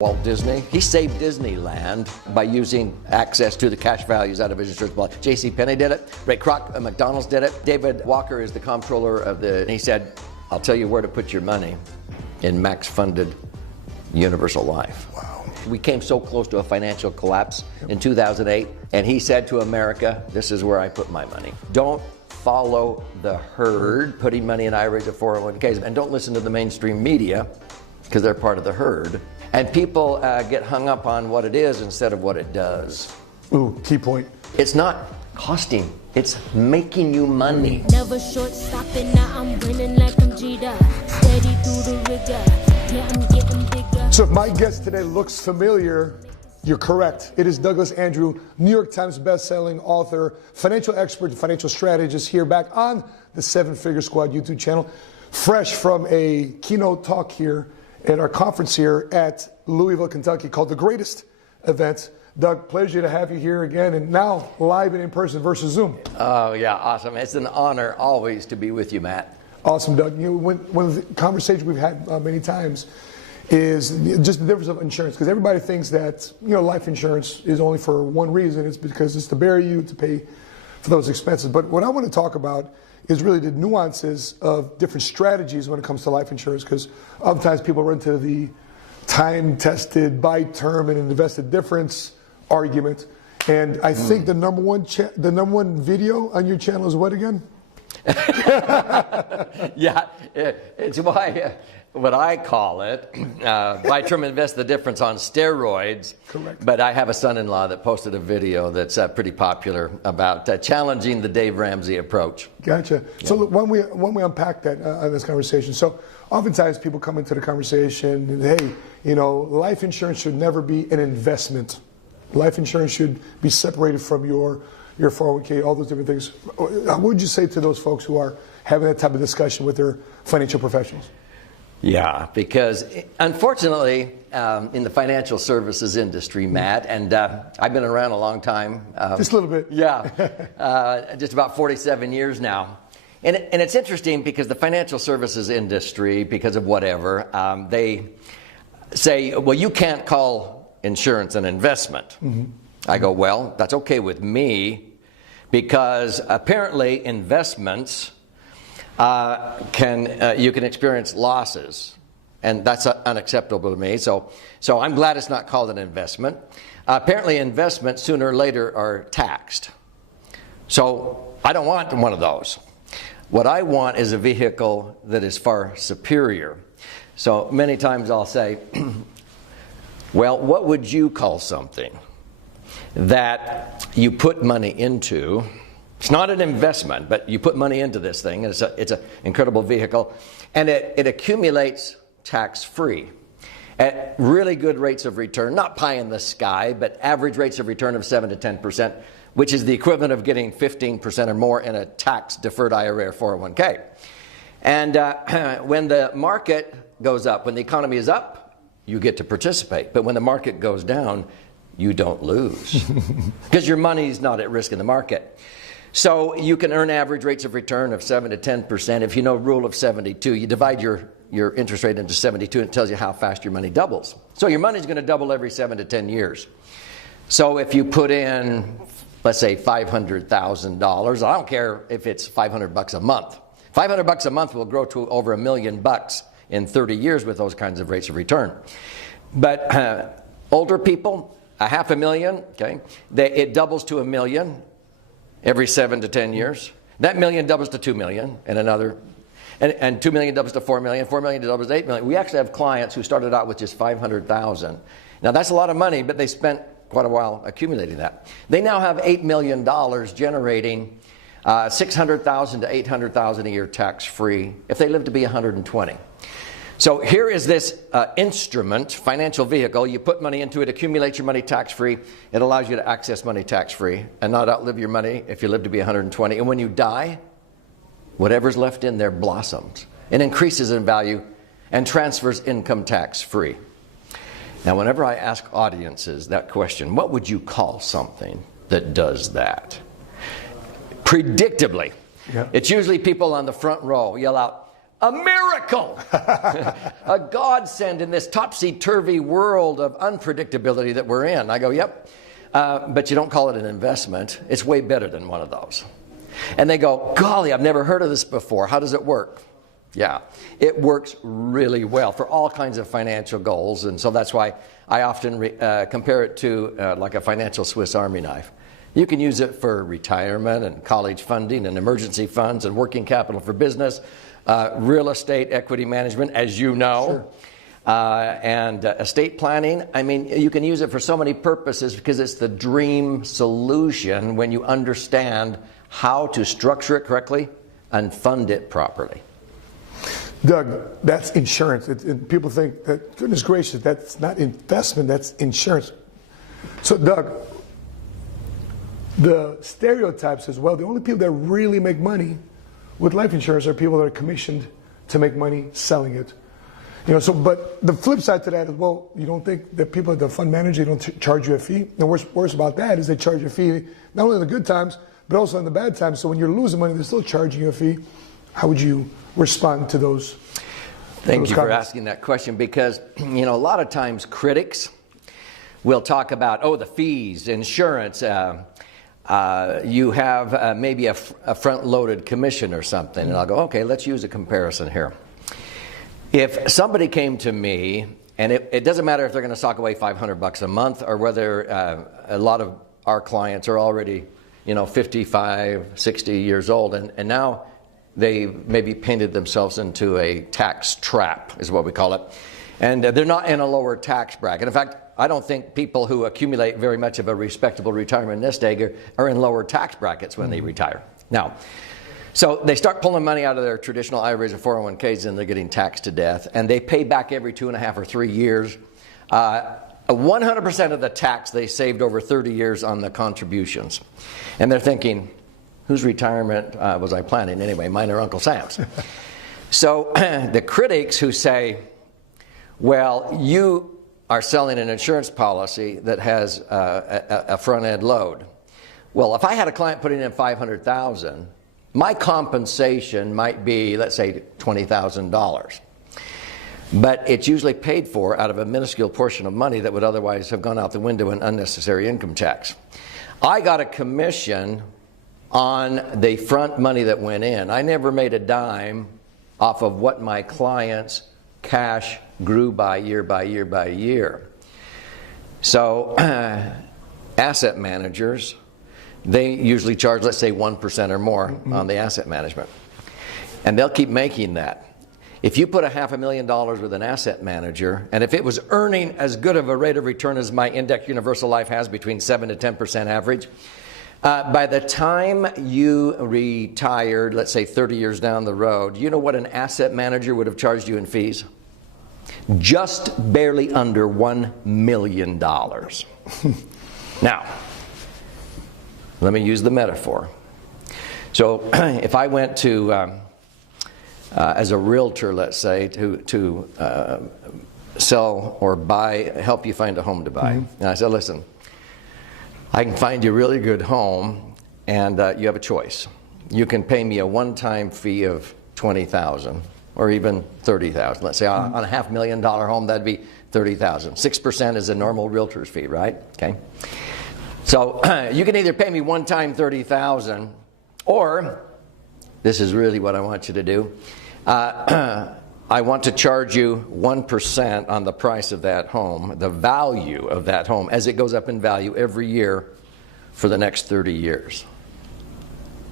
Walt Disney, he saved Disneyland by using access to the cash values out of his insurance policy. J.C. Penney did it. Ray Kroc, McDonald's did it. David Walker is the comptroller of he said, I'll tell you where to put your money in max-funded universal life. Wow. We came so close to a financial collapse in 2008, and he said to America, this is where I put my money. Don't follow the herd, putting money in IRAs or 401ks, and don't listen to the mainstream media, because they're part of the herd. And people get hung up on what it is instead of what it does. Ooh, key point. It's not costing, it's making you money. Never short stopping, now I'm winning like I'm Jeter. Steady through the rigor, yeah, I'm getting bigger. So if my guest today looks familiar, you're correct. It is Douglas Andrew, New York Times best-selling author, financial expert, financial strategist, here back on the Seven Figure Squad YouTube channel, fresh from a keynote talk here at our conference here at Louisville, Kentucky, called The Greatest Event. Doug, pleasure to have you here again, and now live and in person versus Zoom. Oh yeah, awesome. It's an honor always to be with you, Matt. Awesome, Doug. You know, one of the conversations we've had many times is just the difference of insurance, because everybody thinks that, you know, life insurance is only for one reason. It's because it's to bury you, to pay for those expenses. But what I want to talk about is really the nuances of different strategies when it comes to life insurance, because oftentimes people run to the time-tested, buy term and invested difference argument. And I think the number one video on your channel is what again? Yeah, it's why what I call it, buy term invest the difference on steroids. Correct. But I have a son-in-law that posted a video that's pretty popular about challenging the Dave Ramsey approach. Gotcha. Yeah. So look, when we unpack that in this conversation, so oftentimes people come into the conversation and, hey, you know, life insurance should never be an investment. Life insurance should be separated from your 401k, all those different things. What would you say to those folks who are having that type of discussion with their financial professionals? Yeah, because unfortunately, in the financial services industry, Matt, and I've been around a long time. Just a little bit. Yeah, just about 47 years now. And it's interesting because the financial services industry, because of whatever, they say, well, you can't call insurance an investment. Mm-hmm. I go, well, that's okay with me, because apparently investments you can experience losses, and that's unacceptable to me. So I'm glad it's not called an investment. Apparently investments sooner or later are taxed. So I don't want one of those. What I want is a vehicle that is far superior. So many times I'll say, well, what would you call something that you put money into? It's not an investment, but you put money into this thing, and it's an incredible vehicle, and it accumulates tax-free at really good rates of return, not pie in the sky, but average rates of return of 7 to 10%, which is the equivalent of getting 15% or more in a tax-deferred IRA or 401k. And when the market goes up, when the economy is up, you get to participate. But when the market goes down, you don't lose, because your money's not at risk in the market. So you can earn average rates of return of 7 to 10%. If you know rule of 72, you divide your interest rate into 72, and it tells you how fast your money doubles. So your money's going to double every 7 to 10 years. So if you put in, let's say, $500,000, I don't care if it's $500 a month. $500 a month will grow to over $1 million in 30 years with those kinds of rates of return. But older people, $500,000, okay, it doubles to $1 million every 7 to 10 years. That million doubles to 2 million, and another, and 2 million doubles to 4 million, 4 million doubles to 8 million. We actually have clients who started out with just 500,000. Now that's a lot of money, but they spent quite a while accumulating that. They now have $8 million generating $600,000 to $800,000 a year tax-free if they live to be 120. So here is this instrument, financial vehicle. You put money into it, accumulate your money tax-free. It allows you to access money tax-free and not outlive your money if you live to be 120. And when you die, whatever's left in there blossoms and increases in value and transfers income tax-free. Now, whenever I ask audiences that question, what would you call something that does that? Predictably, it's usually people on the front row yell out, America! miracle, a godsend in this topsy-turvy world of unpredictability that we're in. I go, yep, but you don't call it an investment. It's way better than one of those. And they go, golly, I've never heard of this before. How does it work? Yeah, it works really well for all kinds of financial goals. And so that's why I often compare it to like a financial Swiss Army knife. You can use it for retirement and college funding and emergency funds and working capital for business, real estate equity management, as you know, and estate planning. I mean, you can use it for so many purposes because it's the dream solution when you understand how to structure it correctly and fund it properly. Doug, that's insurance. People think that, goodness gracious, that's not investment, that's insurance. So, Doug, the stereotypes as well, the only people that really make money with life insurance are people that are commissioned to make money selling it. You know, so, but the flip side to that is, well, you don't think that people at the fund manager, they don't charge you a fee? The worst about that is they charge you a fee, not only in the good times, but also in the bad times. So when you're losing money, they're still charging you a fee. How would you respond to those? Thank you for asking that question, because, you know, a lot of times critics will talk about, oh, the fees, insurance, you have maybe a front-loaded commission or something. And I'll go, okay, let's use a comparison here. If somebody came to me, and it doesn't matter if they're going to sock away $500 a month or whether a lot of our clients are already, you know, 55, 60 years old, and now they maybe painted themselves into a tax trap, is what we call it. And they're not in a lower tax bracket. In fact, I don't think people who accumulate very much of a respectable retirement nest egg are in lower tax brackets when they retire. Now, so they start pulling money out of their traditional IRAs or 401ks, and they're getting taxed to death. And they pay back every 2.5 or 3 years 100% of the tax they saved over 30 years on the contributions. And they're thinking, whose retirement was I planning anyway? Mine or Uncle Sam's? So the critics who say, well, you are selling an insurance policy that has a front-end load. Well, if I had a client putting in $500,000, my compensation might be, let's say, $20,000. But it's usually paid for out of a minuscule portion of money that would otherwise have gone out the window in unnecessary income tax. I got a commission on the front money that went in. I never made a dime off of what my clients' cash grew by year by year by year. So asset managers, they usually charge, let's say, 1% or more on the asset management. And they'll keep making that. If you put $500,000 with an asset manager, and if it was earning as good of a rate of return as my Index Universal Life has, between 7 to 10% average, by the time you retired, let's say 30 years down the road, you know what an asset manager would have charged you in fees? Just barely under $1 million. Now, let me use the metaphor. So if I went to, as a realtor, let's say, to sell or buy, help you find a home to buy. And I said, listen, I can find you a really good home, and you have a choice. You can pay me a one-time fee of $20,000 or even $30,000. Let's say on a $500,000 home, that'd be $30,000. 6% is a normal realtor's fee, right? Okay. So you can either pay me one-time $30,000, or this is really what I want you to do. I want to charge you 1% on the price of that home, the value of that home, as it goes up in value every year for the next 30 years.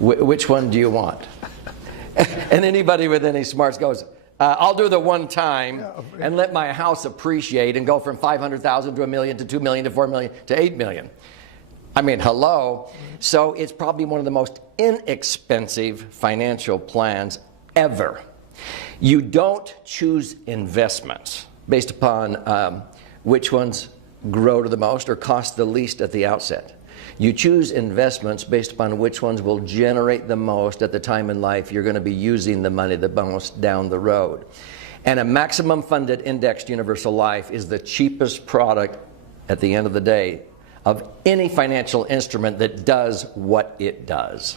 Which one do you want? And anybody with any smarts goes, I'll do the one time and let my house appreciate and go from $500,000 to $1 million to $2 million to $4 million to $8 million. I mean, hello. So it's probably one of the most inexpensive financial plans ever. You don't choose investments based upon which ones grow to the most or cost the least at the outset. You choose investments based upon which ones will generate the most at the time in life you're going to be using the money the most down the road. And a maximum funded indexed universal life is the cheapest product at the end of the day of any financial instrument that does what it does.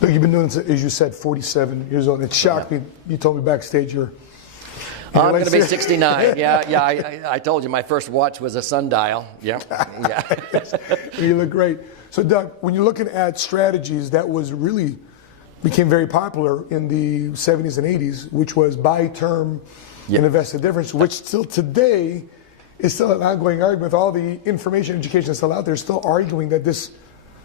Look, you've been doing this, as you said, 47 years old. It shocked me. You told me backstage you're I'm going to be 69. Yeah. I told you my first watch was a sundial. Yeah. You look great. So, Doug, when you're looking at strategies that became very popular in the 70s and 80s, which was buy term and invest the difference, which still today is still an ongoing argument. With all the information education still out there, still arguing that this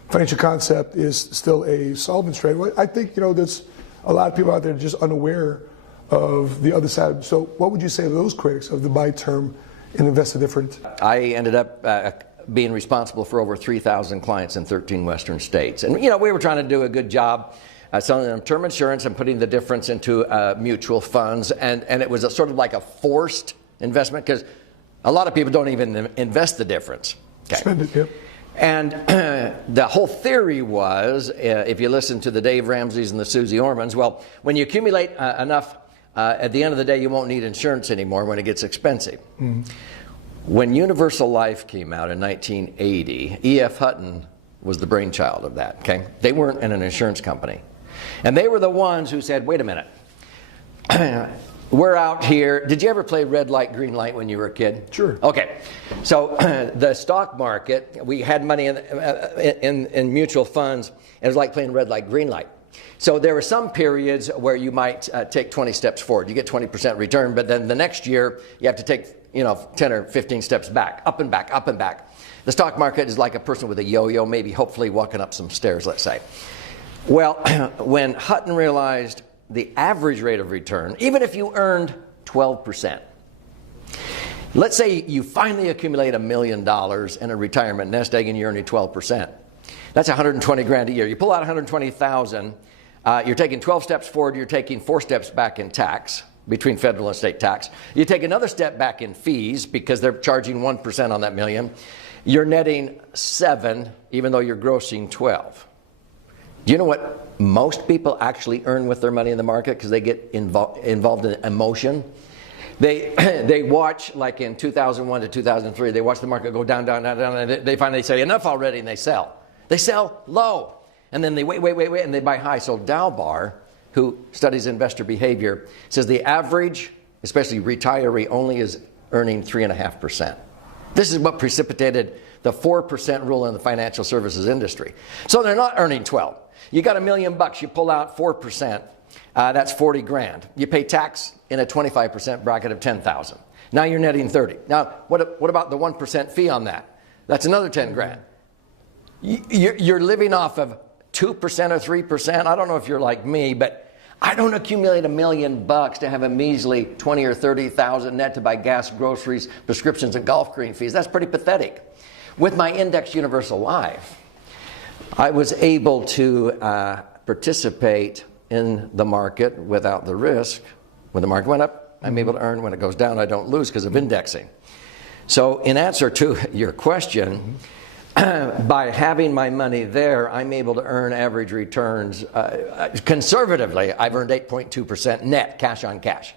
financial concept is still a solvent strategy. I think, there's a lot of people out there just unaware of the other side. So what would you say to those critics of the buy term and invest the difference? I ended up being responsible for over 3,000 clients in 13 Western states. And, we were trying to do a good job selling them term insurance and putting the difference into mutual funds. And it was sort of like a forced investment because a lot of people don't even invest the difference. Okay. Spend it, yep. And the whole theory was, if you listen to the Dave Ramseys and the Susie Ormans, well, when you accumulate enough, at the end of the day, you won't need insurance anymore when it gets expensive. Mm-hmm. When Universal Life came out in 1980, E.F. Hutton was the brainchild of that, okay? They weren't in an insurance company. And they were the ones who said, wait a minute, we're out here. Did you ever play red light, green light when you were a kid? Sure. Okay. So the stock market, we had money in mutual funds. It was like playing red light, green light. So there were some periods where you might take 20 steps forward. You get 20% return, but then the next year you have to take 10 or 15 steps back, up and back, up and back. The stock market is like a person with a yo-yo, maybe hopefully walking up some stairs, let's say. Well, when Hutton realized the average rate of return, even if you earned 12%, let's say you finally accumulate $1 million in a retirement nest egg and you're earning 12%. That's 120 grand a year. You pull out 120,000. You're taking 12 steps forward. You're taking 4 steps back in tax, between federal and state tax. You take another step back in fees because they're charging 1% on that million. You're netting 7, even though you're grossing 12. Do you know what most people actually earn with their money in the market because they get involved in emotion? They watch, like in 2001 to 2003, they watch the market go down, down, down, down, and they finally say, enough already, and they sell. They sell low, and then they wait, and they buy high. So Dalbar, who studies investor behavior, says the average, especially retiree only, is earning 3.5%. This is what precipitated the 4% rule in the financial services industry. So they're not earning 12. You got $1 million, you pull out 4%, that's 40 grand. You pay tax in a 25% bracket of 10,000. Now you're netting 30. Now, what about the 1% fee on that? That's another 10 grand. You're living off of 2% or 3%. I don't know if you're like me, but I don't accumulate $1 million to have a measly 20 or 30,000 net to buy gas, groceries, prescriptions, and golf green fees. That's pretty pathetic. With my Index Universal Life, I was able to participate in the market without the risk. When the market went up, I'm able to earn. When it goes down, I don't lose because of indexing. So in answer to your question, by having my money there, I'm able to earn average returns. Conservatively, I've earned 8.2% net, cash on cash.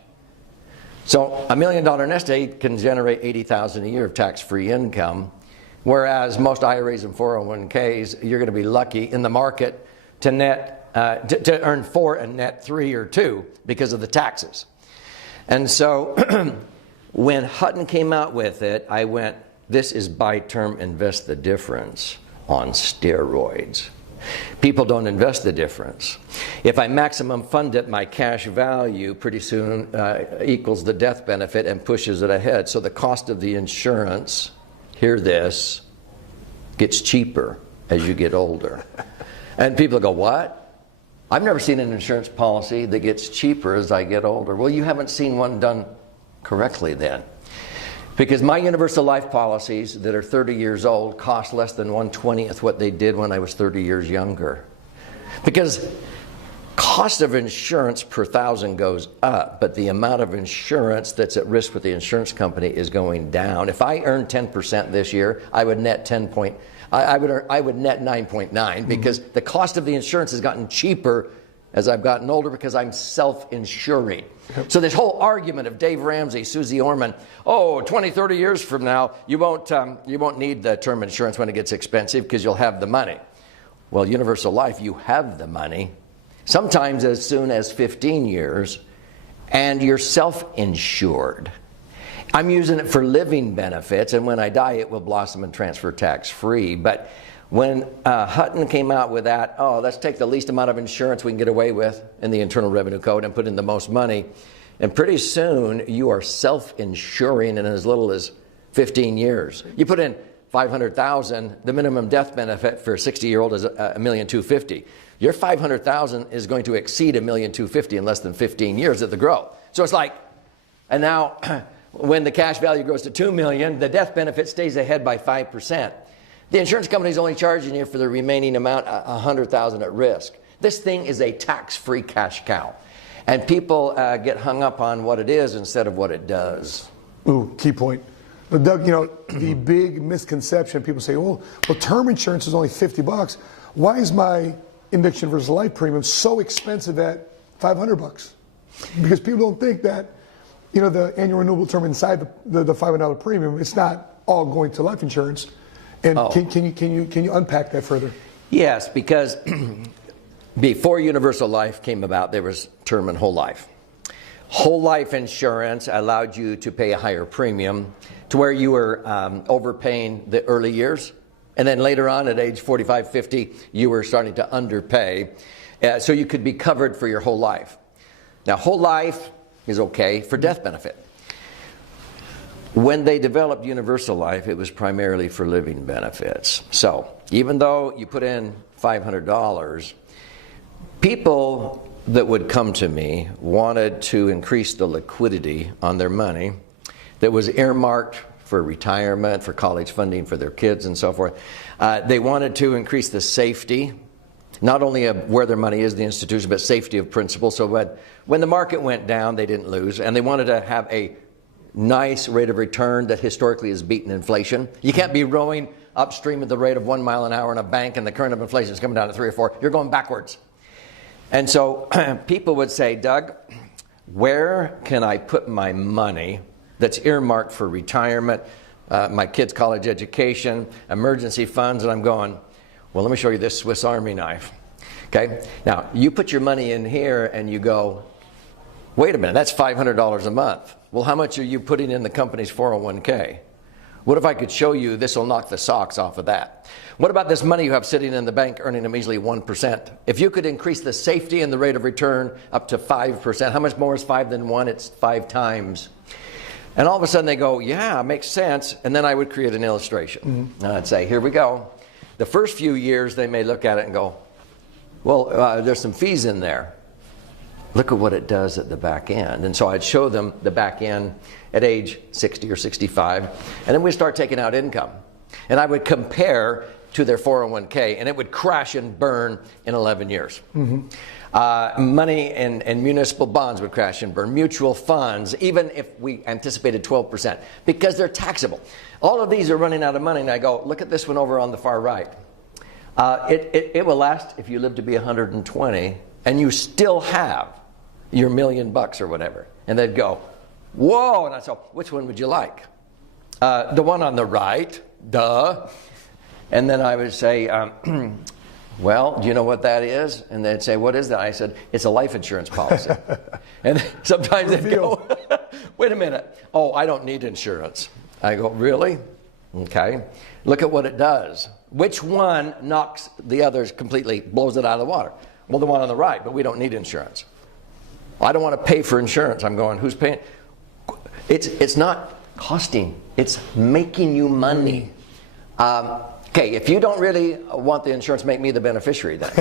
So $1 million nest egg can generate $80,000 a year of tax-free income, whereas most IRAs and 401ks, you're going to be lucky in the market to net to earn 4 and net 3 or 2 because of the taxes. And so when Hutton came out with it, I went, this is buy term, invest the difference on steroids. People don't invest the difference. If I maximum fund it, my cash value pretty soon equals the death benefit and pushes it ahead. So the cost of the insurance, hear this, gets cheaper as you get older. And people go, what? I've never seen an insurance policy that gets cheaper as I get older. Well, you haven't seen one done correctly then. Because my universal life policies that are 30 years old cost less than 1/20th what they did when I was 30 years younger. Because cost of insurance per thousand goes up, but the amount of insurance that's at risk with the insurance company is going down. If I earned 10% this year, I would net I would net 9.9 because the cost of the insurance has gotten cheaper as I've gotten older because I'm self-insuring. Yep. So this whole argument of Dave Ramsey, Susie Orman, 20, 30 years from now, you won't need the term insurance when it gets expensive because you'll have the money. Well, universal life, you have the money, sometimes as soon as 15 years, and you're self-insured. I'm using it for living benefits, and when I die, it will blossom and transfer tax-free. But when Hutton came out with that, oh, let's take the least amount of insurance we can get away with in the Internal Revenue Code and put in the most money, and pretty soon you are self-insuring in as little as 15 years. You put in $500,000, the minimum death benefit for a 60-year-old is $1,250,000. Your $500,000 is going to exceed $1,250,000 in less than 15 years at the growth. So it's like, and now when the cash value grows to $2 million, the death benefit stays ahead by 5%. The insurance company is only charging you for the remaining amount, $100,000 at risk. This thing is a tax-free cash cow, and people get hung up on what it is instead of what it does. Ooh, key point. But Doug, you know, the big misconception, people say, well, term insurance is only $50. Why is my index universal life premium so expensive at $500? Because people don't think that, you know, the annual renewable term inside the $500 premium, it's not all going to life insurance. And can you unpack that further? Yes, because before universal life came about, there was term and whole life. Whole life insurance allowed you to pay a higher premium to where you were overpaying the early years. And then later on at age 45, 50, you were starting to underpay. So you could be covered for your whole life. Now, whole life is okay for death benefit. When they developed universal life, it was primarily for living benefits. So even though you put in $500, people that would come to me wanted to increase the liquidity on their money that was earmarked for retirement, for college funding for their kids and so forth. They wanted to increase the safety, not only of where their money is, the institution, but safety of principal. So when the market went down, they didn't lose. And they wanted to have a nice rate of return that historically has beaten inflation. You can't be rowing upstream at the rate of 1 mile an hour in a bank and the current of inflation is coming down to 3 or 4. You're going backwards. And so people would say, Doug, where can I put my money that's earmarked for retirement, my kids' college education, emergency funds? And I'm going, well, let me show you this Swiss Army knife. Okay? Now, you put your money in here and you go, wait a minute, that's $500 a month. Well, how much are you putting in the company's 401k? What if I could show you this will knock the socks off of that? What about this money you have sitting in the bank earning a measly 1%? If you could increase the safety and the rate of return up to 5%, how much more is 5 than 1? It's 5 times. And all of a sudden they go, yeah, makes sense. And then I would create an illustration. Mm-hmm. And I'd say, here we go. The first few years they may look at it and go, well, there's some fees in there. Look at what it does at the back end. And so I'd show them the back end at age 60 or 65, and then we start taking out income. And I would compare to their 401k, and it would crash and burn in 11 years. Mm-hmm. Money and municipal bonds would crash and burn. Mutual funds, even if we anticipated 12%, because they're taxable. All of these are running out of money, and I go, look at this one over on the far right. It will last if you live to be 120, and you still have your $1 million or whatever. And they'd go, whoa. And I said, which one would you like? The one on the right, duh. And then I would say, well, do you know what that is? And they'd say, what is that? I said, it's a life insurance policy. And sometimes they'd go, wait a minute. Oh, I don't need insurance. I go, really? Okay. Look at what it does. Which one knocks the others completely, blows it out of the water? Well, the one on the right, but we don't need insurance. I don't want to pay for insurance. I'm going, who's paying? It's not costing. It's making you money. Okay, if you don't really want the insurance, make me the beneficiary then.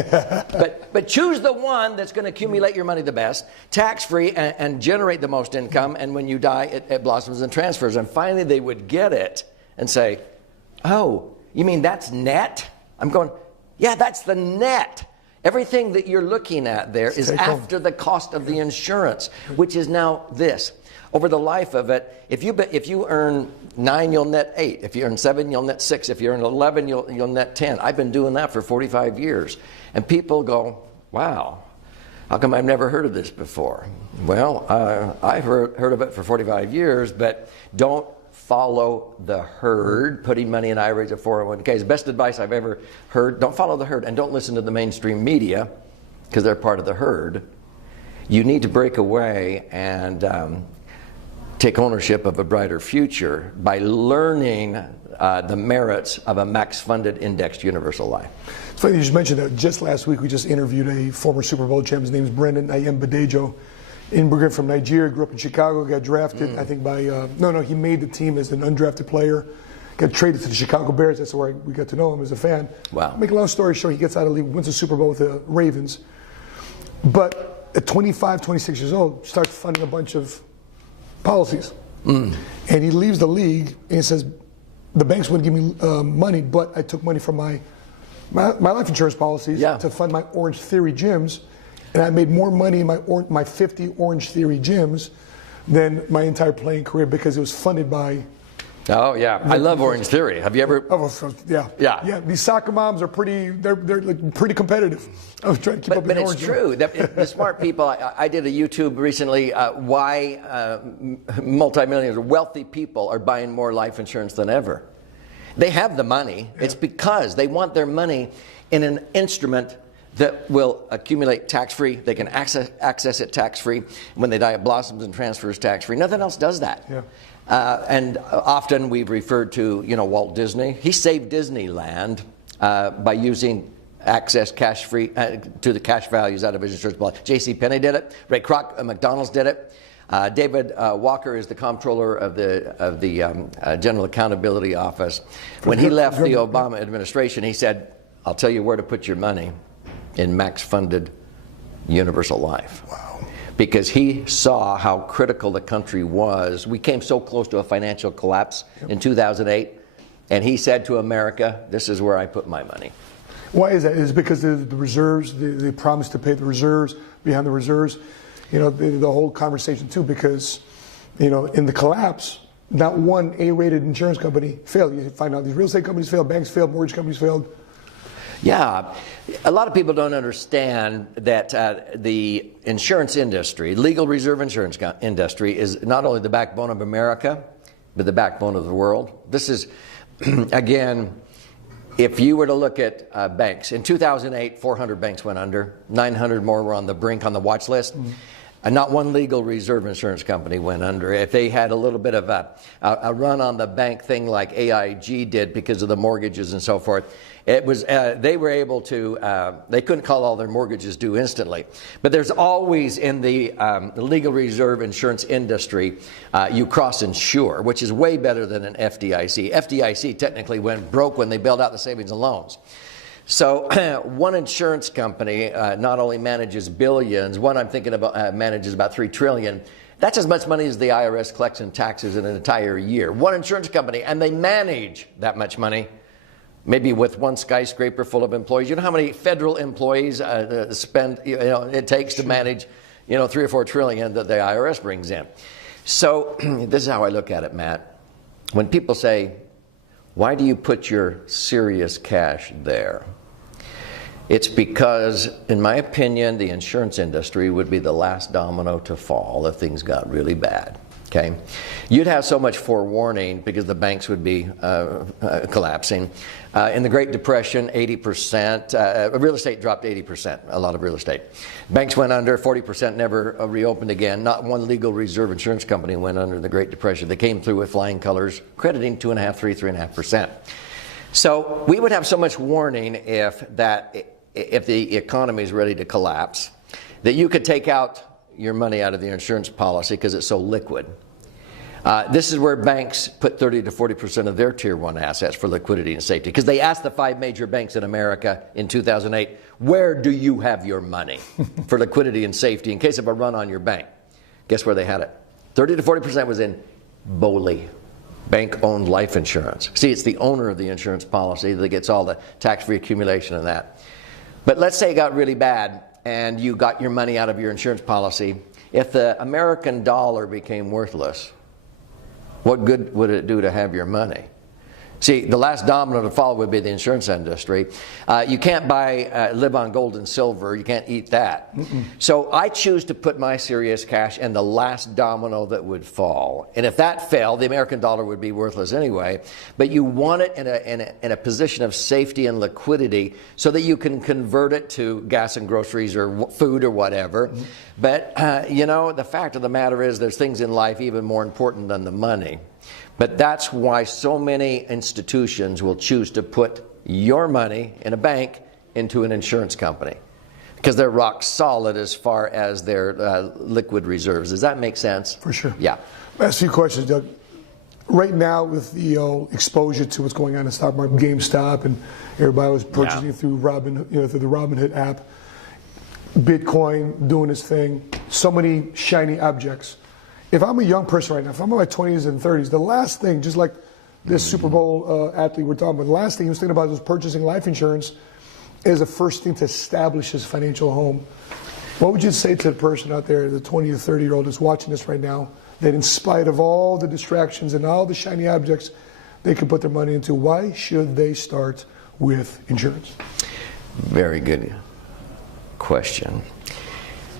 but choose the one that's going to accumulate your money the best, tax-free, and generate the most income. And when you die, it blossoms and transfers. And finally, they would get it and say, oh, you mean that's net? I'm going, yeah, that's the net. Everything that you're looking at there is after the cost of the insurance, which is now this. Over the life of it, if you earn 9, you'll net 8. If you earn 7, you'll net 6. If you earn 11, you'll net 10. I've been doing that for 45 years. And people go, wow, how come I've never heard of this before? Well, I've heard of it for 45 years, but don't follow the herd, putting money in IRAs or 401ks. Best advice I've ever heard, don't follow the herd and don't listen to the mainstream media because they're part of the herd. you need to break away and take ownership of a brighter future by learning the merits of a max-funded indexed universal life. It's funny you just mentioned that. Just last week, we just interviewed a former Super Bowl champ. His name is Brendan Ayembadejo. Immigrant from Nigeria, grew up in Chicago, got drafted, I think by, he made the team as an undrafted player, got traded to the Chicago Bears. That's where we got to know him as a fan. Wow. Make a long story short, he gets out of the league, wins the Super Bowl with the Ravens. But at 25, 26 years old, starts funding a bunch of policies. And he leaves the league and he says, the banks wouldn't give me money, but I took money from my life insurance policies to fund my Orange Theory gyms. And I made more money in my 50 Orange Theory gyms than my entire playing career because it was funded by. Oh yeah, I love Orange Theory. Have you ever? Oh, yeah. These soccer moms are they're like pretty competitive. I was trying to keep up with But it's Orange. true. The smart people. I did a YouTube recently. Why multimillionaires, wealthy people, are buying more life insurance than ever. They have the money. It's because they want their money in an instrument that will accumulate tax-free. They can access it tax-free. When they die, it blossoms and transfers tax-free. Nothing else does that. Yeah. And often we've referred to, Walt Disney. He saved Disneyland by using access cash-free to the cash values out of his insurance policy. J.C. Penney did it. Ray Kroc, McDonald's did it. David Walker is the comptroller of the General Accountability Office. When he left the Obama administration, he said, "I'll tell you where to put your money." In max-funded universal life. Wow. Because he saw how critical the country was. We came so close to a financial collapse in 2008, and he said to America, "This is where I put my money." Why is that? Is it because the reserves, they promised to pay the reserves, behind the reserves? The whole conversation too, because, in the collapse, not one A-rated insurance company failed. You find out these real estate companies failed, banks failed, mortgage companies failed. Yeah, a lot of people don't understand that the insurance industry, legal reserve insurance industry, is not only the backbone of America, but the backbone of the world. This is, again, if you were to look at banks, in 2008, 400 banks went under, 900 more were on the brink on the watch list. And not one legal reserve insurance company went under. If they had a little bit of a run on the bank thing like AIG did because of the mortgages and so forth, it was they were able to, they couldn't call all their mortgages due instantly. But there's always in the legal reserve insurance industry, you cross-insure, which is way better than an FDIC. FDIC technically went broke when they bailed out the savings and loans. So one insurance company not only manages billions, one I'm thinking about manages about $3 trillion. That's as much money as the IRS collects in taxes in an entire year. One insurance company, and they manage that much money, maybe with one skyscraper full of employees. You know how many federal employees spend, it takes to manage, 3 or 4 trillion that the IRS brings in. So this is how I look at it, Matt. When people say, "Why do you put your serious cash there?" It's because, in my opinion, the insurance industry would be the last domino to fall if things got really bad. Okay, you'd have so much forewarning because the banks would be collapsing. In the Great Depression, 80%, real estate dropped 80%, a lot of real estate. Banks went under, 40% never reopened again. Not one legal reserve insurance company went under in the Great Depression. They came through with flying colors, crediting 2.5%, 3.5%. So we would have so much warning if the economy is ready to collapse, that you could take out your money out of the insurance policy because it's so liquid. This is where banks put 30 to 40% of their Tier 1 assets for liquidity and safety. Because they asked the 5 major banks in America in 2008, where do you have your money for liquidity and safety in case of a run on your bank? Guess where they had it? 30 to 40% was in BOLI, bank-owned life insurance. See, it's the owner of the insurance policy that gets all the tax-free accumulation of that. But let's say it got really bad and you got your money out of your insurance policy. If the American dollar became worthless, what good would it do to have your money? See, the last domino to fall would be the insurance industry. You can't live on gold and silver. You can't eat that. So I choose to put my serious cash in the last domino that would fall. And if that fell, the American dollar would be worthless anyway. But you want it in a position of safety and liquidity so that you can convert it to gas and groceries or food or whatever. But, you know, the fact of the matter is there's things in life even more important than the money. But that's why so many institutions will choose to put your money in a bank into an insurance company, because they're rock solid as far as their liquid reserves. Does that make sense? For sure. Yeah. I'll ask you a question, Doug. Right now, with the exposure to what's going on in the stock market, GameStop, and everybody was purchasing through through the Robinhood app, Bitcoin doing its thing, so many shiny objects. If I'm a young person right now, if I'm in my 20s and 30s, the last thing, just like this Super Bowl athlete we're talking about, the last thing he was thinking about was purchasing life insurance as the first thing to establish his financial home. What would you say to the person out there, the 20 or 30-year-old that's watching this right now, that in spite of all the distractions and all the shiny objects they could put their money into, why should they start with insurance? Very good question.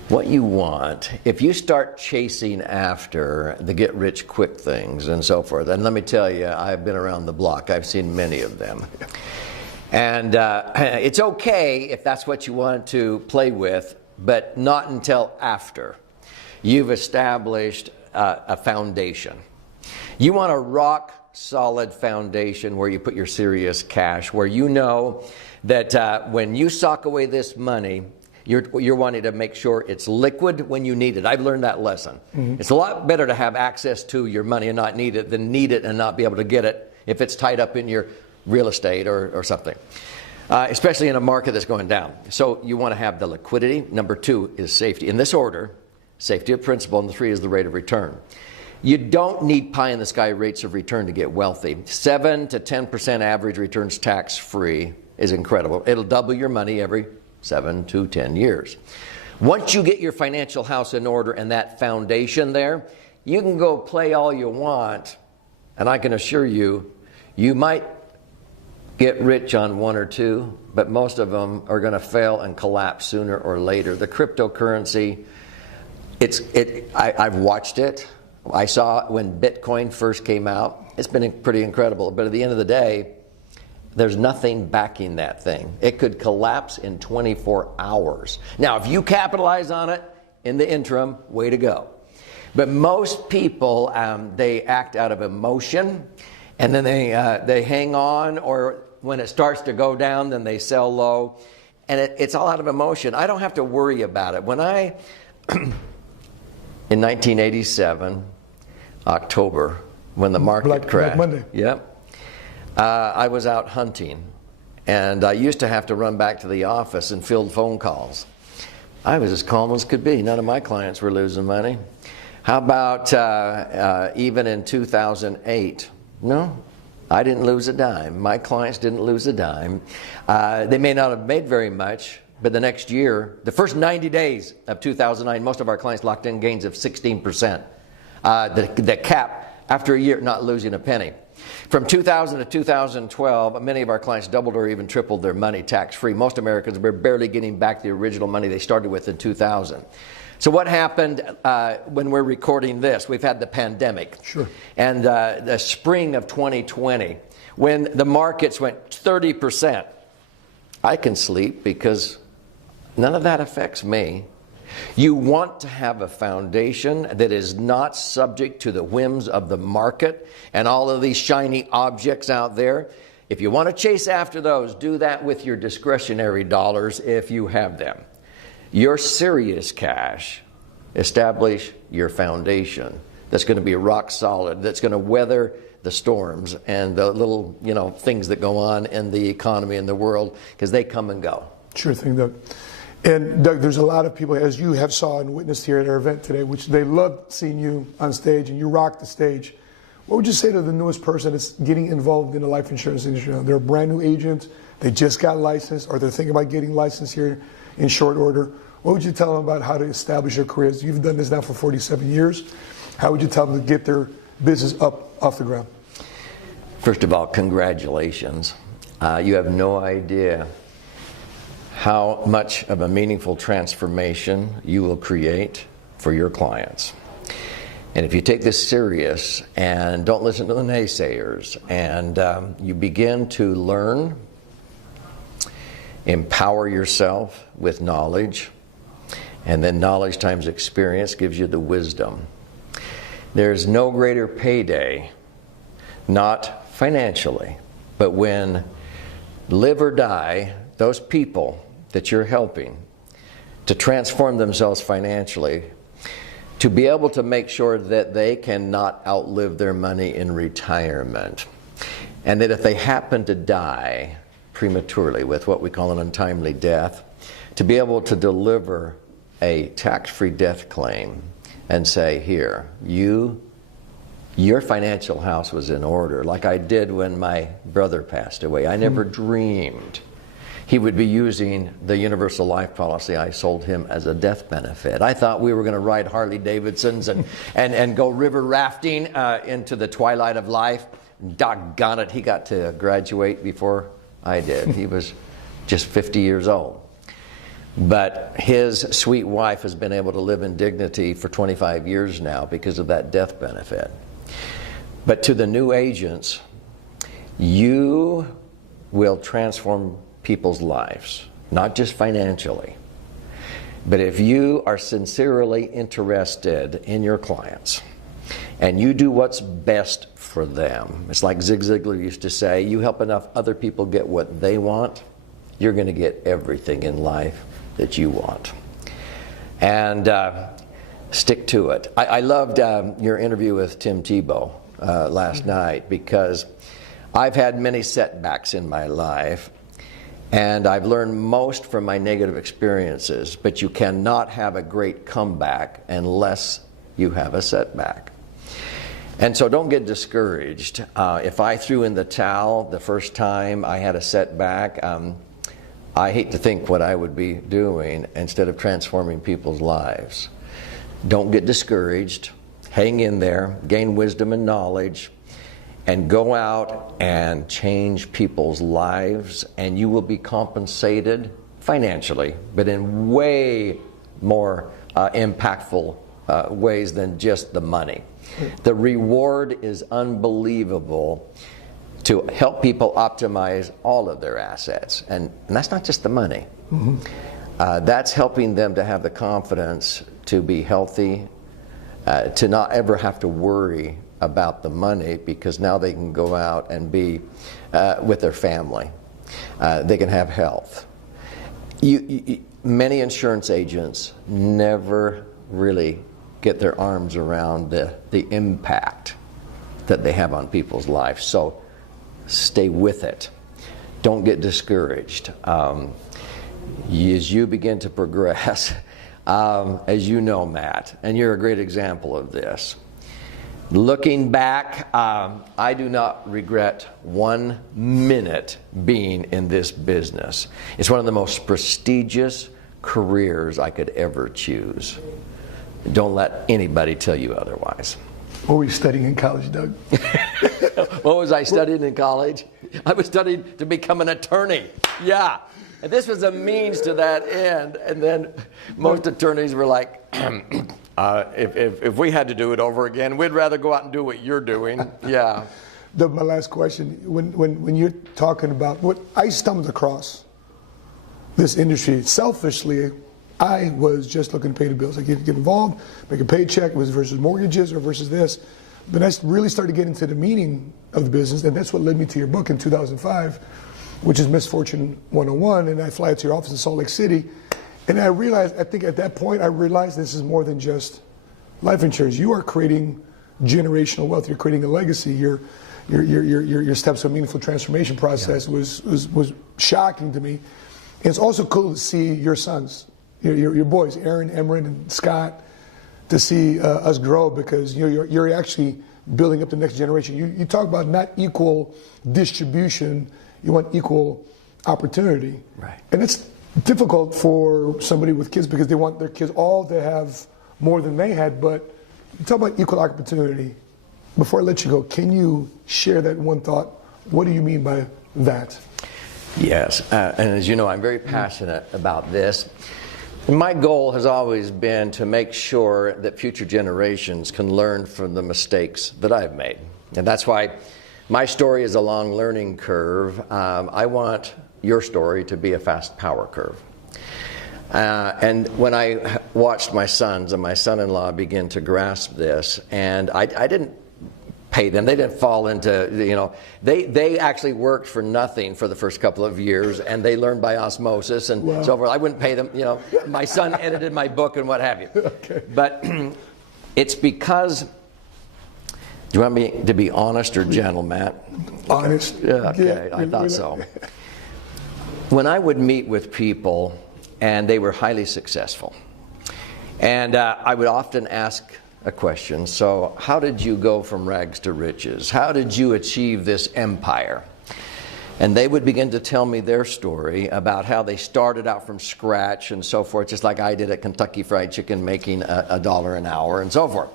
What you want, if you start chasing after the get-rich-quick things and so forth, and let me tell you, I've been around the block. I've seen many of them. And it's okay if that's what you want to play with, but not until after you've established a foundation. You want a rock-solid foundation where you put your serious cash, where you know that when you sock away this money, you're wanting to make sure it's liquid when you need it. I've learned that lesson. It's a lot better to have access to your money and not need it than need it and not be able to get it if it's tied up in your real estate or something, especially in a market that's going down. So you want to have the liquidity. Number 2 is safety. In this order, safety of principal, and 3 is the rate of return. You don't need pie-in-the-sky rates of return to get wealthy. 7 to 10% average returns tax-free is incredible. It'll double your money every 7 to 10 years. Once you get your financial house in order and that foundation there, you can go play all you want, and I can assure you, you might get rich on 1 or 2, but most of them are going to fail and collapse sooner or later. The cryptocurrency, I've watched it. I saw it when Bitcoin first came out. It's been pretty incredible, but at the end of the day, there's nothing backing that thing. It could collapse in 24 hours. Now, if you capitalize on it in the interim, way to go. But most people, they act out of emotion, and then they hang on, or when it starts to go down, then they sell low. And it's all out of emotion. I don't have to worry about it. When in 1987, October, when the market crashed. Black Monday. Yep. I was out hunting, and I used to have to run back to the office and field phone calls. I was as calm as could be. None of my clients were losing money. How about even in 2008? No, I didn't lose a dime. My clients didn't lose a dime. They may not have made very much, but the next year, the first 90 days of 2009, most of our clients locked in gains of 16%. The cap, after a year, not losing a penny. From 2000 to 2012, many of our clients doubled or even tripled their money tax-free. Most Americans were barely getting back the original money they started with in 2000. So what happened when we're recording this? We've had the pandemic. Sure. And the spring of 2020, when the markets went 30%, I can sleep because none of that affects me. You want to have a foundation that is not subject to the whims of the market and all of these shiny objects out there. If you want to chase after those, do that with your discretionary dollars if you have them. Your serious cash, establish your foundation that's going to be rock solid, that's going to weather the storms and the little, things that go on in the economy and the world, because they come and go. Sure thing, Doug. And Doug, there's a lot of people, as you have saw and witnessed here at our event today, which they loved seeing you on stage, and you rocked the stage. What would you say to the newest person that's getting involved in the life insurance industry? They're a brand new agent, they just got licensed, or they're thinking about getting licensed here in short order. What would you tell them about how to establish their careers? You've done this now for 47 years. How would you tell them to get their business up off the ground? First of all, congratulations. You have no idea how much of a meaningful transformation you will create for your clients. And if you take this serious and don't listen to the naysayers, and you begin to learn, empower yourself with knowledge, and then knowledge times experience gives you the wisdom. There's no greater payday, not financially, but when live or die, those people that you're helping to transform themselves financially, to be able to make sure that they cannot outlive their money in retirement, and that if they happen to die prematurely with what we call an untimely death, to be able to deliver a tax-free death claim and say, here, your financial house was in order, like I did when my brother passed away. I never dreamed he would be using the universal life policy I sold him as a death benefit. I thought we were going to ride Harley Davidsons and go river rafting into the twilight of life. Doggone it, he got to graduate before I did. He was just 50 years old. But his sweet wife has been able to live in dignity for 25 years now because of that death benefit. But to the new agents, you will transform people's lives, not just financially. But if you are sincerely interested in your clients and you do what's best for them, it's like Zig Ziglar used to say, you help enough other people get what they want, you're going to get everything in life that you want. And stick to it. I loved your interview with Tim Tebow last night, because I've had many setbacks in my life, and I've learned most from my negative experiences, but you cannot have a great comeback unless you have a setback. And so don't get discouraged. If I threw in the towel the first time I had a setback, I hate to think what I would be doing instead of transforming people's lives. Don't get discouraged. Hang in there, gain wisdom and knowledge, and go out and change people's lives, and you will be compensated financially, but in way more impactful ways than just the money. The reward is unbelievable to help people optimize all of their assets. And that's not just the money. Mm-hmm. That's helping them to have the confidence to be healthy, to not ever have to worry about the money, because now they can go out and be with their family. They can have health. Many insurance agents never really get their arms around the impact that they have on people's lives. So stay with it. Don't get discouraged. As you begin to progress, as you know, Matt, and you're a great example of this. Looking back, I do not regret 1 minute being in this business. It's one of the most prestigious careers I could ever choose. Don't let anybody tell you otherwise. What were you studying in college, Doug? What was I studying in college? I was studying to become an attorney. Yeah. And this was a means to that end. And then most attorneys were like, if we had to do it over again, we'd rather go out and do what you're doing. Yeah. My last question, when you're talking about what I stumbled across this industry, selfishly, I was just looking to pay the bills. I get involved, make a paycheck, was versus mortgages or versus this. But I really started getting into the meaning of the business, and that's what led me to your book in 2005, which is Misfortune 101, and I fly to your office in Salt Lake City. And I realized, I think at that point, I realized this is more than just life insurance. You are creating generational wealth. You're creating a legacy. Your steps to a meaningful transformation process was shocking to me. And it's also cool to see your sons, your boys, Aaron, Emran, and Scott, to see us grow, because you're actually building up the next generation. You talk about not equal distribution, you want equal opportunity. Right. And it's difficult for somebody with kids because they want their kids all to have more than they had, but you talk about equal opportunity. Before I let you go, can you share that one thought? What do you mean by that? Yes, and as you know, I'm very passionate about this. My goal has always been to make sure that future generations can learn from the mistakes that I've made. And that's why my story is a long learning curve. I want your story to be a fast power curve. And when I watched my sons and my son-in-law begin to grasp this, and I didn't pay them. They didn't fall into, they actually worked for nothing for the first couple of years, and they learned by osmosis and so forth. I wouldn't pay them, My son edited my book and what have you. Okay. But it's because, do you want me to be honest or gentle, Matt? Honest. Yeah, okay, I thought so. When I would meet with people and they were highly successful, and I would often ask a question. So how did you go from rags to riches? How did you achieve this empire? And they would begin to tell me their story about how they started out from scratch and so forth, just like I did at Kentucky Fried Chicken, making $1 an hour and so forth.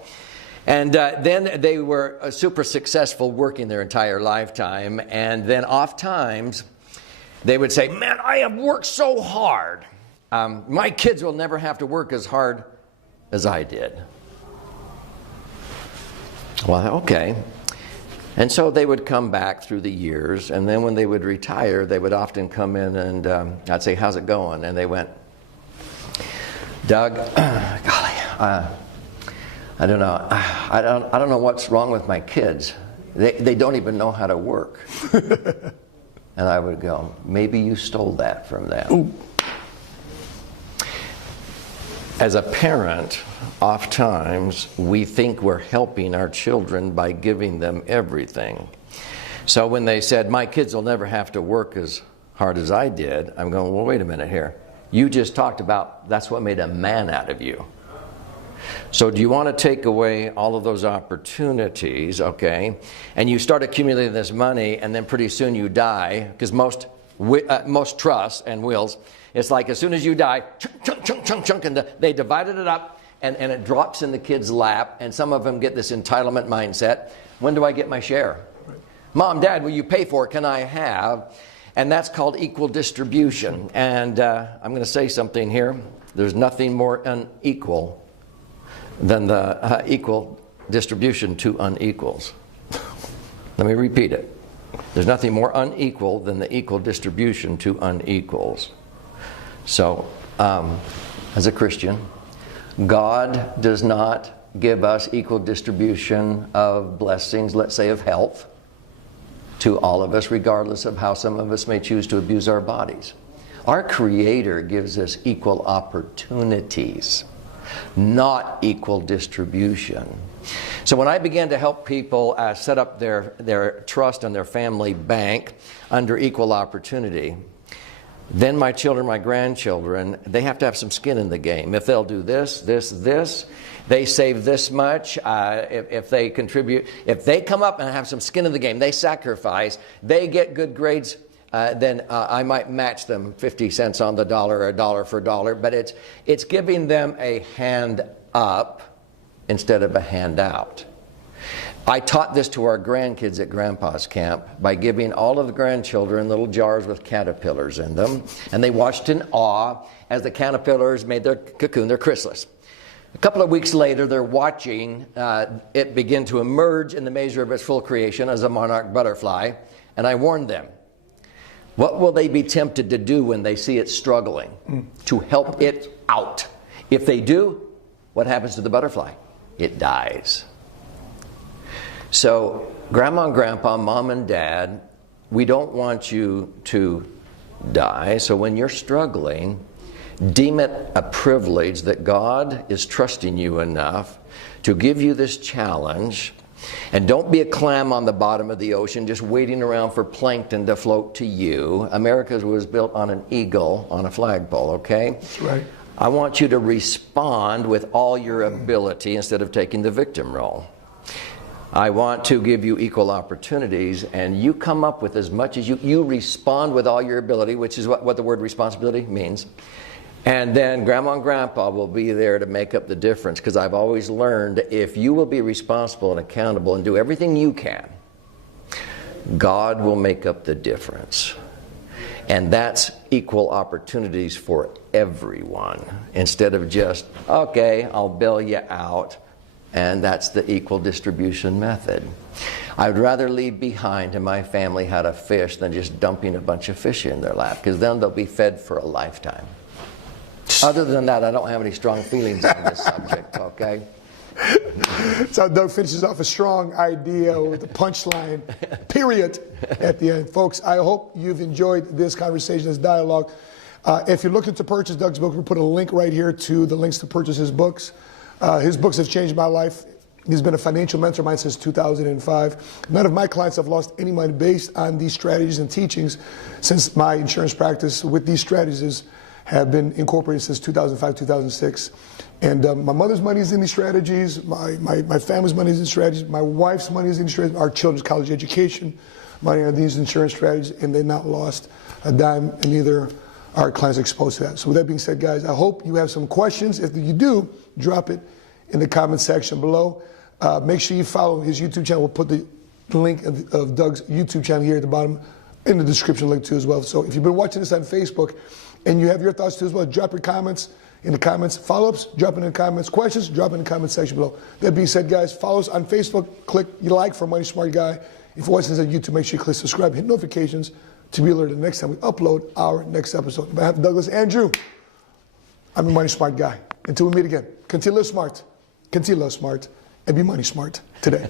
And then they were super successful working their entire lifetime. And then oft times they would say, man, I have worked so hard. My kids will never have to work as hard as I did. Well, okay. And so they would come back through the years, and then when they would retire, they would often come in and I'd say, how's it going? And they went, Doug, golly, I don't know. I don't know what's wrong with my kids. They don't even know how to work. And I would go, maybe you stole that from them. Ooh. As a parent, oftentimes we think we're helping our children by giving them everything. So when they said, my kids will never have to work as hard as I did, I'm going, well, wait a minute here. You just talked about that's what made a man out of you. So do you want to take away all of those opportunities, okay, and you start accumulating this money, and then pretty soon you die, because most trusts and wills, it's like as soon as you die, chunk, and they divided it up, and it drops in the kid's lap, and some of them get this entitlement mindset. When do I get my share? Right. Mom, Dad, will you pay for it? Can I have? And that's called equal distribution. And I'm going to say something here. There's nothing more unequal than the equal distribution to unequals. Let me repeat it. There's nothing more unequal than the equal distribution to unequals. So, as a Christian, God does not give us equal distribution of blessings, let's say of health, to all of us, regardless of how some of us may choose to abuse our bodies. Our Creator gives us equal opportunities, not equal distribution. So when I began to help people set up their trust and their family bank under equal opportunity, then my children, my grandchildren, they have to have some skin in the game. If they'll do this, they save this much. If they contribute, if they come up and have some skin in the game, they sacrifice, they get good grades, then I might match them 50 cents on the dollar or a dollar for a dollar. But it's giving them a hand up instead of a handout. I taught this to our grandkids at Grandpa's camp by giving all of the grandchildren little jars with caterpillars in them, and they watched in awe as the caterpillars made their cocoon, their chrysalis. A couple of weeks later, they're watching it begin to emerge in the measure of its full creation as a monarch butterfly, and I warned them. What will they be tempted to do when they see it struggling? To help it out. If they do, what happens to the butterfly? It dies. So, Grandma and Grandpa, Mom and Dad, we don't want you to die. So when you're struggling, deem it a privilege that God is trusting you enough to give you this challenge. And don't be a clam on the bottom of the ocean just waiting around for plankton to float to you. America was built on an eagle on a flagpole, okay? That's right. I want you to respond with all your ability instead of taking the victim role. I want to give you equal opportunities, and you come up with as much as you respond with all your ability, which is what the word responsibility means. And then Grandma and Grandpa will be there to make up the difference, because I've always learned if you will be responsible and accountable and do everything you can, God will make up the difference. And that's equal opportunities for everyone, instead of just, okay, I'll bail you out. And that's the equal distribution method. I would rather leave behind in my family how to fish than just dumping a bunch of fish in their lap, because then they'll be fed for a lifetime. Other than that, I don't have any strong feelings on this subject, okay? That's how Doug finishes off a strong idea with the punchline, period, at the end. Folks, I hope you've enjoyed this conversation, this dialogue. If you're looking to purchase Doug's book, we'll put a link right here to the links to purchase his books. His books have changed my life. He's been a financial mentor of mine since 2005. None of my clients have lost any money based on these strategies and teachings, since my insurance practice with these strategies have been incorporated since 2005, 2006. And my mother's money is in these strategies, my family's money is in strategies, my wife's money is in strategies, our children's college education money are these insurance strategies, and they've not lost a dime, and neither are clients exposed to that. So with that being said, guys, I hope you have some questions. If you do, drop it in the comment section below. Make sure you follow his YouTube channel. We'll put the link of Doug's YouTube channel here at the bottom in the description link too as well. So if you've been watching this on Facebook and you have your thoughts too as well, drop your comments in the comments. Follow-ups, drop it in the comments. Questions, drop it in the comment section below. That being said, guys, follow us on Facebook. Click you like for Money Smart Guy. If you're watching this on YouTube, make sure you click subscribe, hit notifications to be alerted the next time we upload our next episode. On behalf of Douglas Andrew, I'm your Money Smart Guy. Until we meet again, continue to live smart, continue to love smart, and be money smart today.